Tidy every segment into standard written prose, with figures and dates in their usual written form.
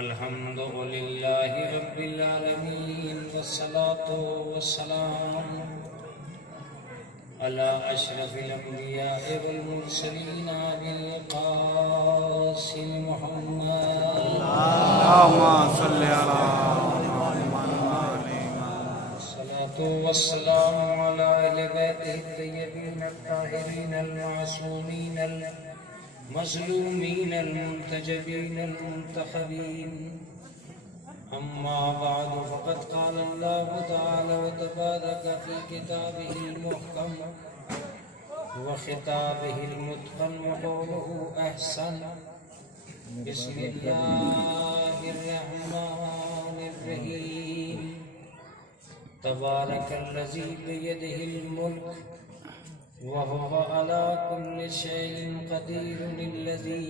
الحمد لله رب العالمين والصلاة والسلام على أشرف الأنبياء والمرسلين أبي القاسم محمد اللهم صل على الصلاة والسلام على أهل بيته الطيبين الطاهرين المعصومين المظلومين المنتجبين المنتخبين. أما بعد فقد قال الله تعالى وتبارك في كتابه المحكم وخطابه المتقن وقوله أحسن. بسم الله الرحمن الرحيم. تبارك الذي بيده الملك وهو على كل شيء قدير. الذي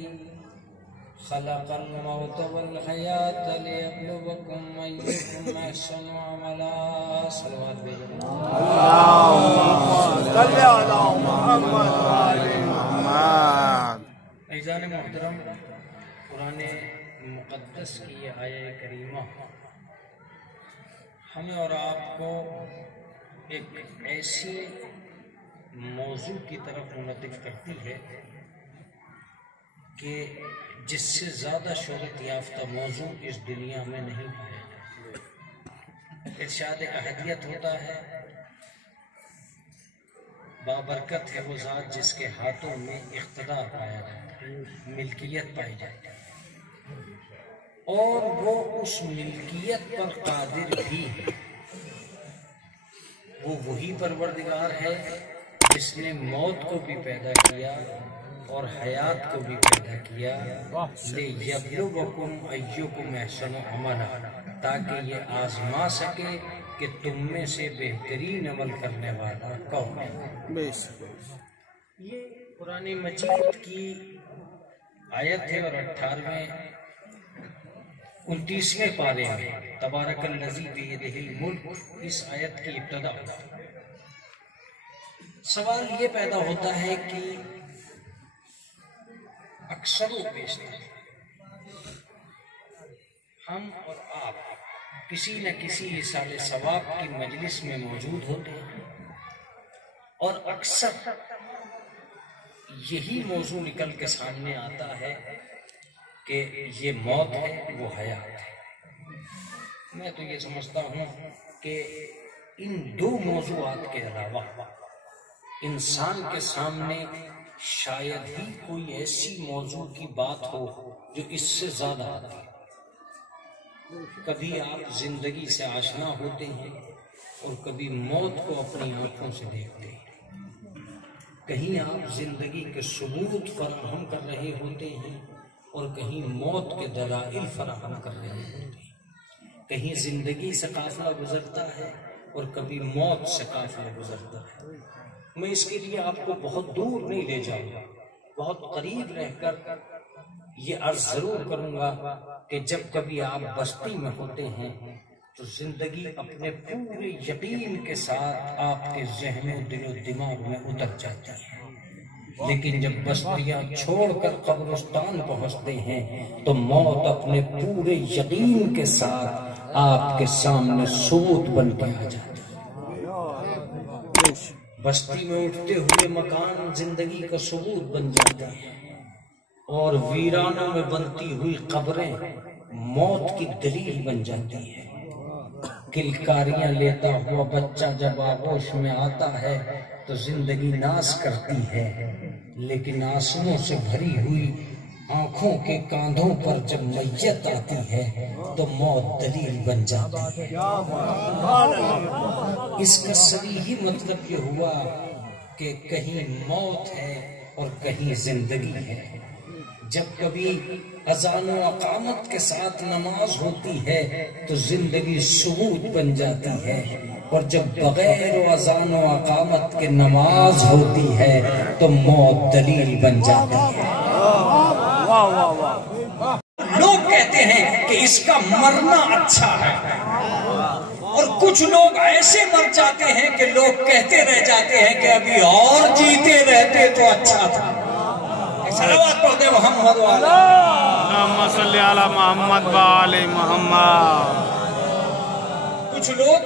خلق الموت والحياة ليبلوكم أيكم أحسن عملا. صلوات اللهم صل على محمد وآل محمد. عزیزان محترم، قرآن مقدس کی یہ آیہ کریمہ ہمیں اور آپ کو ایک ایسی موضوع کی طرف منتقل کرتی ہے کہ جس سے زیادہ شہرت یافتہ موضوع اس دنیا میں نہیں پایا جاتا. ارشاد احدیت ہوتا ہے، بابرکت ہے وہ ذات جس کے ہاتھوں میں اقتدار پایا جاتا ہے، ملکیت پائی جاتی ہے، اور وہ اس ملکیت پر قادر بھی ہے. وہ وہی پروردگار ہے جس نے موت کو بھی پیدا کیا اور حیات کو بھی پیدا کیا، لِيَبْلُوَكُمْ أَيُّكُمْ أَحْسَنُ عَمَلًا، تاکہ یہ آزما سکے کہ تم میں سے بہترین عمل کرنے والا کون ہے. یہ قرآن مجید کی آیت ہے اور 29ویں پارے میں تبارک الذی بیدہ الملک اس آیت کی ابتدا ہوتا ہے. سوال یہ پیدا ہوتا ہے کہ اکثر و بیشتر ہم اور آپ کسی نہ کسی اصال ثواب کی مجلس میں موجود ہوتے ہیں اور اکثر یہی موضوع نکل کے سامنے آتا ہے کہ یہ موت ہے وہ حیات ہے. میں تو یہ سمجھتا ہوں کہ ان دو موضوعات کے علاوہ انسان کے سامنے شاید ہی کوئی ایسی موضوع کی بات ہو جو اس سے زیادہ آتی ہے. کبھی آپ زندگی سے آشنا ہوتے ہیں اور کبھی موت کو اپنی آنکھوں سے دیکھتے ہیں. کہیں آپ زندگی کے ثبوت فراہم کر رہے ہوتے ہیں اور کہیں موت کے دلائل فراہم کر رہے ہوتے ہیں. کہیں زندگی سے قافلہ گزرتا ہے اور کبھی موت سے قافلہ گزرتا ہے. میں اس کے لیے آپ کو بہت دور نہیں لے جاؤں گا، بہت قریب رہ کر یہ عرض ضرور کروں گا کہ جب کبھی آپ بستی میں ہوتے ہیں تو زندگی اپنے پورے یقین کے ساتھ آپ کے ذہن و دل و دماغ میں اتر جاتی ہے، لیکن جب بستیاں چھوڑ کر قبرستان پہنچتے ہیں تو موت اپنے پورے یقین کے ساتھ آپ کے سامنے ثبوت بن کے آ جاتی ہے. بستی میں اٹھتے ہوئے مکان زندگی کا ثبوت بن جاتے ہیں اور ویرانوں میں بنتی ہوئی قبریں موت کی دلیل بن جاتی ہیں. کلکاریاں لیتا ہوا بچہ جب آغوش میں آتا ہے تو زندگی ناز کرتی ہے، لیکن آنسوؤں سے بھری ہوئی آنکھوں کے کاندھوں پر جب میت آتی ہے تو موت دلیل بن جاتی ہے. اس کا صریحی مطلب یہ ہوا کہ کہیں موت ہے اور کہیں زندگی ہے. جب کبھی اذان و اقامت کے ساتھ نماز ہوتی ہے تو زندگی ثبوت بن جاتی ہے، اور جب بغیر اذان و اقامت کے نماز ہوتی ہے تو موت دلیل بن جاتی ہے. لوگ کہتے ہیں کہ اس کا مرنا اچھا ہے، اور کچھ لوگ ایسے مر جاتے ہیں کہ لوگ کہتے رہ جاتے ہیں کہ ابھی اور جیتے رہتے تو اچھا تھا. صلوات پڑھ دے محمد والا اللہم صلی علی محمد و آل محمد. کچھ لوگ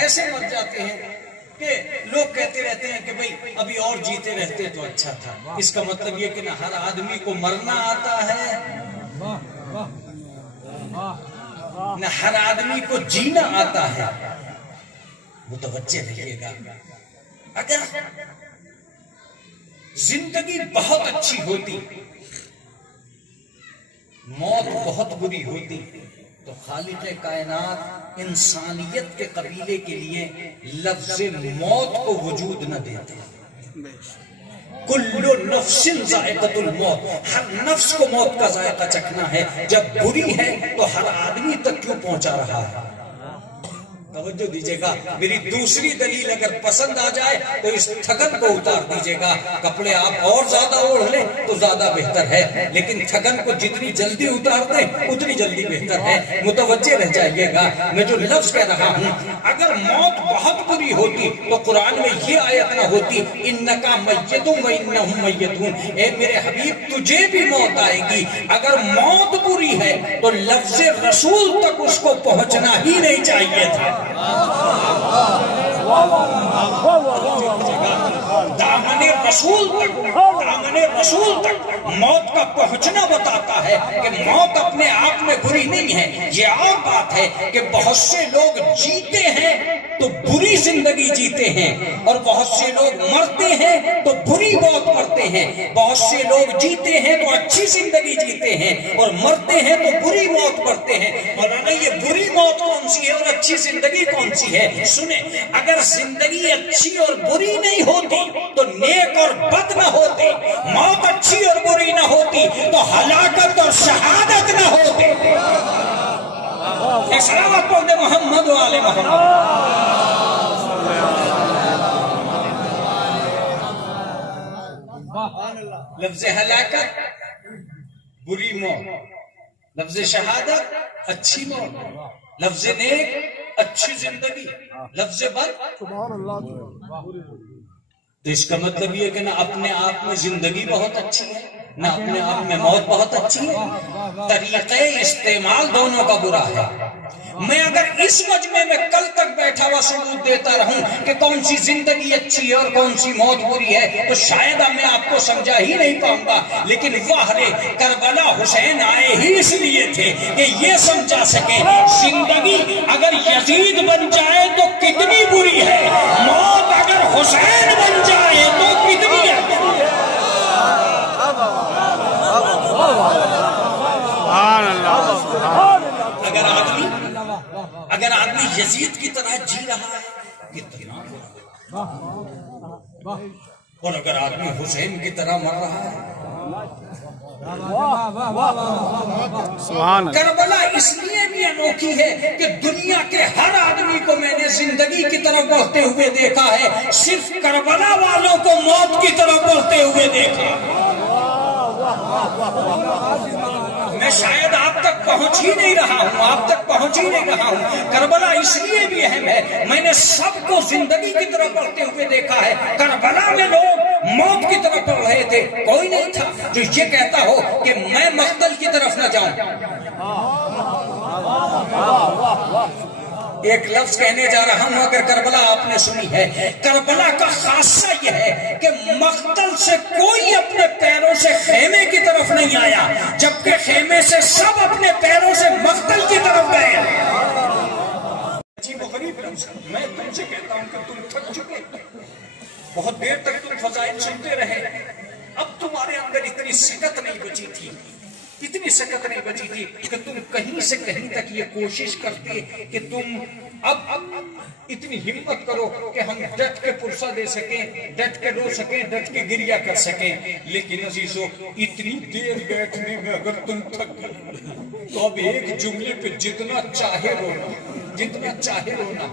ایسے مر جاتے ہیں کہ لوگ کہتے رہتے ہیں کہ بھئی ابھی اور جیتے رہتے تو اچھا تھا. اس کا مطلب یہ کہ نہ ہر آدمی کو مرنا آتا ہے نہ ہر آدمی کو جینا آتا ہے. متوجہ رہیے گا، اگر زندگی بہت اچھی ہوتی، موت بہت بری ہوتی، تو خالق کائنات انسانیت کے قبیلے کے لیے لفظ موت کو وجود نہ دیتے. کل نفس ذائقۃ الموت، ہر نفس کو موت کا ذائقہ چکھنا ہے. جب بری ہے تو ہر آدمی تک کیوں پہنچا رہا ہے؟ توجہ دیجئے گا. میری دوسری دلیل اگر پسند آ جائے تو اس تھکن کو اتار دیجئے گا. کپڑے آپ اور زیادہ اوڑھ لیں تو زیادہ بہتر ہے، لیکن تھکن کو جتنی جلدی اتار دیں اتنی جلدی بہتر ہے. متوجہ رہ جائیے گا. میں جو لفظ کہہ رہا ہوں، اگر موت بہت بری ہوتی تو قرآن میں یہ آیت نہ ہوتی انکا میت و انہم میتون. اے میرے حبیب تجھے بھی موت آئے گی. اگر موت بری ہے تو لفظ رسول تک اس کو پہنچنا ہی نہیں چاہیے تھا. دامن رسول تک موت کا پہنچنا بتاتا ہے کہ موت اپنے آپ میں بری نہیں ہے. یہ اور بات ہے کہ بہت سے لوگ جیتے ہیں تو بری زندگی جیتے ہیں، اور بہت سے لوگ مرتے ہیں تو بری موت مرتے ہیں. بہت سے لوگ جیتے ہیں تو اچھی زندگی جیتے ہیں، اور مرتے ہیں تو بری موت مرتے ہیں. اور یہ بری موت کون سی ہے اور اچھی زندگی کون سی ہے؟ سنیں، اگر زندگی اچھی اور بری نہیں ہوتی تو نیک اور بد نہ ہوتے. موت اچھی اور بری نہ ہوتی تو ہلاکت اور شہادت نہ ہوتے. صلوات پڑھ دے محمد و آل محمد. لفظ ہلاکت بری موت، لفظ شہادت اچھی موت، لفظ نیک اچھی زندگی، لفظ بد. تو اس کا مطلب یہ کہ نہ اپنے آپ میں زندگی بہت اچھی ہے نہ اپنے آپ میں موت بہت اچھی ہے. طریقے استعمال دونوں کا برا ہے. میں اگر اس مجمع میں کل تک بیٹھا ہوا ثبوت دیتا رہوں کہ کون سی زندگی اچھی ہے اور کون سی موت بری ہے تو شاید میں آپ کو سمجھا ہی نہیں پاؤں گا. لیکن واہ رے، کربلا حسین آئے ہی اس لیے تھے کہ یہ سمجھا سکیں زندگی اگر یزید بن جائے تو کتنی بری ہے، موت اگر حسین بن جائے تو کتنی اچھی ہے. اگر آدمی یزید کی طرح جی رہا ہے کتنا، اور اگر آدمی حسین کی طرح مر رہا ہے. کربلا اس لیے بھی انوکھی ہے کہ دنیا کے ہر آدمی کو میں نے زندگی کی طرف بڑھتے ہوئے دیکھا ہے، صرف کربلا والوں کو موت کی طرف بڑھتے ہوئے دیکھا. میں شاید آپ تک پہنچ ہی نہیں رہا ہوں، کربلا اس لیے بھی اہم ہے. میں نے سب کو زندگی کی طرف بڑھتے ہوئے دیکھا ہے. کربلا میں لوگ موت کی طرف بڑھ رہے تھے. کوئی نہیں تھا جو یہ کہتا ہو کہ میں مقتل کی طرف نہ جاؤں. ایک لفظ کہنے جا رہا ہوں، اگر کربلا آپ نے سنی ہے، کربلا کا خاصہ یہ ہے کہ مقتل سے کوئی اپنے پیروں سے خیمے کی طرف نہیں آیا، جبکہ خیمے سے سب اپنے پیروں سے مقتل کی طرف گئے. میں تم سے کہتا ہوں کہ تم تھک چکے، بہت دیر تک تم فضائل سنتے رہے. اب تمہارے اندر اتنی سکت نہیں بچی تھی کہ تم کہیں سے کہیں تک یہ کوشش کرتے کہ تم اب اتنی ہمت کرو کہ ہم ڈٹ کے پرسہ دے سکیں، ڈٹ کے رو سکیں، ڈٹ کے گریہ کر سکیں. لیکن عزیزو، اتنی دیر بیٹھنے میں اگر تم تھک گئے تو اب ایک جملے پہ جتنا چاہے رونا.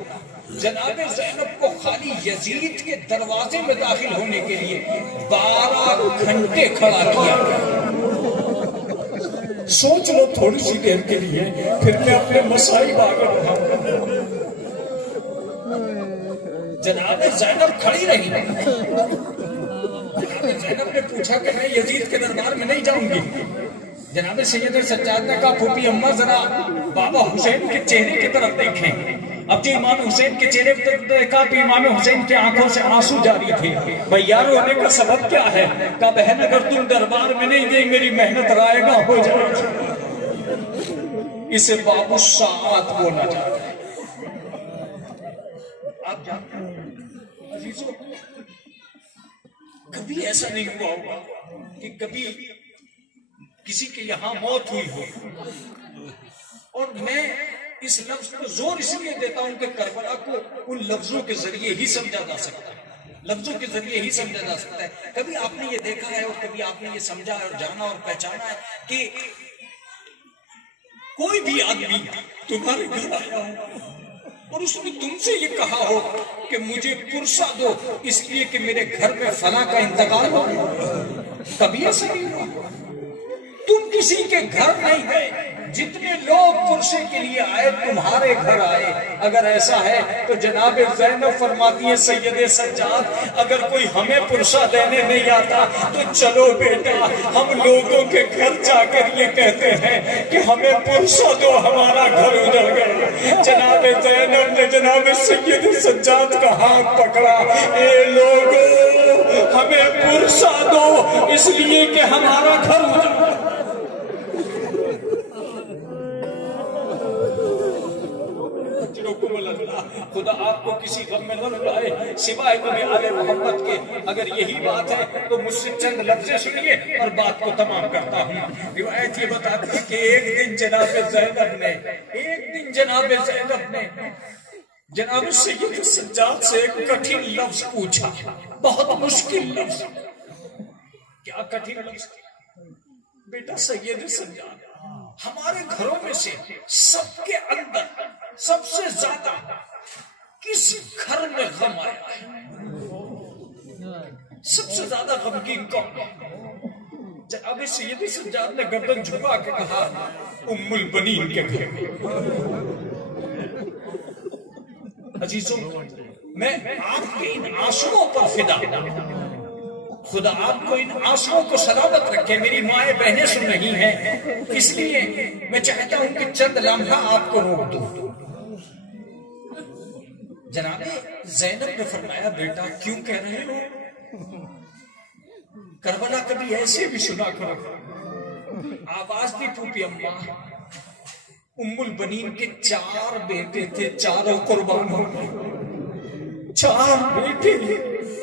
جناب زینب کو خالی یزید کے دروازے میں داخل ہونے کے لیے 12 گھنٹے کھڑا کیا. سوچ لو تھوڑی سی دیر کے لیے، پھر میں اپنے مسائل آگے بڑھاؤں. جناب زینب کھڑی رہی. زینب نے پوچھا کہ میں یزید کے دربار میں نہیں جاؤں گی. جناب سید سجاد نے کہا پھوپھی اماں ذرا بابا حسین کے چہرے کی طرف دیکھیں. اب جو امام حسین کے چہرے پر دیکھا تو امام حسین کی آنکھوں سے آنسو جاری تھے. بھیا رونے کا سبب کیا ہے؟ کہا بہن اگر تم دربار میں نہیں گئی میری محنت رائے گاں ہو جائے گی. اسے باب الساعات بولا جاتا ہے. آپ جانتے ہیں عزیزوں کبھی ایسا نہیں ہوا ہوگا کہ کبھی کسی کے یہاں موت ہوئی ہو. اور میں اس لفظ کو زور اس لیے دیتا ہوں کہ کربلا کو ان لفظوں کے ذریعے ہی سمجھا جا سکتا ہے. لفظوں کے ذریعے ہی سمجھا جا سکتا ہے. کبھی آپ نے یہ دیکھا ہے اور کبھی آپ نے یہ سمجھا اور جانا اور پہچانا ہے کہ کوئی بھی آدمی تمہارے گھر آیا ہو اور اس نے تم سے یہ کہا ہو کہ مجھے پرسہ دو اس لیے کہ میرے گھر میں فلاں کا انتقال ہو. کبھی ایسا نہیں ہوا. تم کسی کے گھر نہیں گئے. جتنے لوگ پرسے کے لیے آئے تمہارے گھر آئے. اگر ایسا ہے تو جناب زینب فرماتی ہے سید سجاد اگر کوئی ہمیں پرسہ دینے نہیں آتا تو چلو بیٹا ہم لوگوں کے گھر جا کر یہ کہتے ہیں کہ ہمیں پرسہ دو ہمارا گھر اجڑ گیا. جناب زینب نے جناب سید سجاد کا ہاتھ پکڑا. اے لوگوں ہمیں پرسہ دو اس لیے کہ ہمارا گھر اجڑ گیا. خدا آپ کو کسی غم میں نہ ڈالے سوائے نبی آل محمد کے. اگر یہی بات ہے تو مجھ سے چند لفظیں سنیے اور بات کو تمام کرتا ہوں. روایت یہ بتاتی ہے کہ ایک دن جناب زینب نے جناب سید سجاد سے ایک کٹھن لفظ پوچھا. بہت مشکل لفظ. کیا کٹھن لفظ؟ بیٹا سید سجاد ہمارے گھروں میں سے سب کے اندر سب سے زیادہ کس گھر میں غم آیا ہے؟ سب سے زیادہ غمگین کون؟ جناب سید سجاد نے گردن جھکا کے کہا ام البنین کے گھر میں. عزیزوں میں آپ کے ان آنسوؤں پر فدا. خدا آپ کو ان آنسوؤں کو سلامت رکھے. میری مائیں بہنیں سن رہی ہیں اس لیے میں چاہتا ہوں کہ چند لمحہ آپ کو روک دوں. جناب زینب نے فرمایا بیٹا کیوں کہہ رہے ہو؟ کربلا کبھی ایسے بھی سنا کرو. آواز دی پھوپھی اماں ام البنین کے 4 بیٹے تھے. چاروں قربان ہو گئے. 4 بیٹے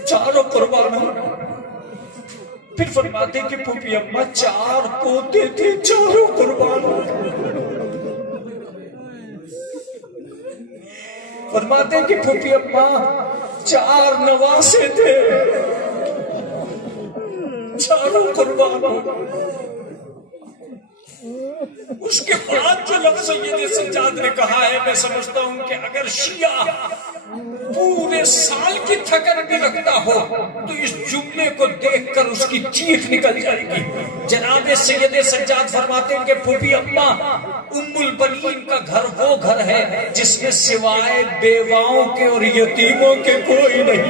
چاروں قربان ہو گئے. پھر فرماتے کہ پھوپھی اماں 4 پوتے تھے. چاروں قربان ہو گئے. فرماتے کہ پھوپھی اماں 4 نواسے تھے. چاروں قربان ہو گئے. اس کے بعد جو لفظ سید سجاد نے کہا ہے میں سمجھتا ہوں کہ اگر شیعہ پورے سال کی تھکن بھی رکھتا ہو تو اس جملے کو دیکھ کر اس کی چیخ نکل جائے گی. جناب سید سجاد فرماتے ہیں کہ پھوپھی اماں ام البنین کا گھر وہ گھر ہے جس میں سوائے بیواؤں کے اور یتیموں کے کوئی نہیں.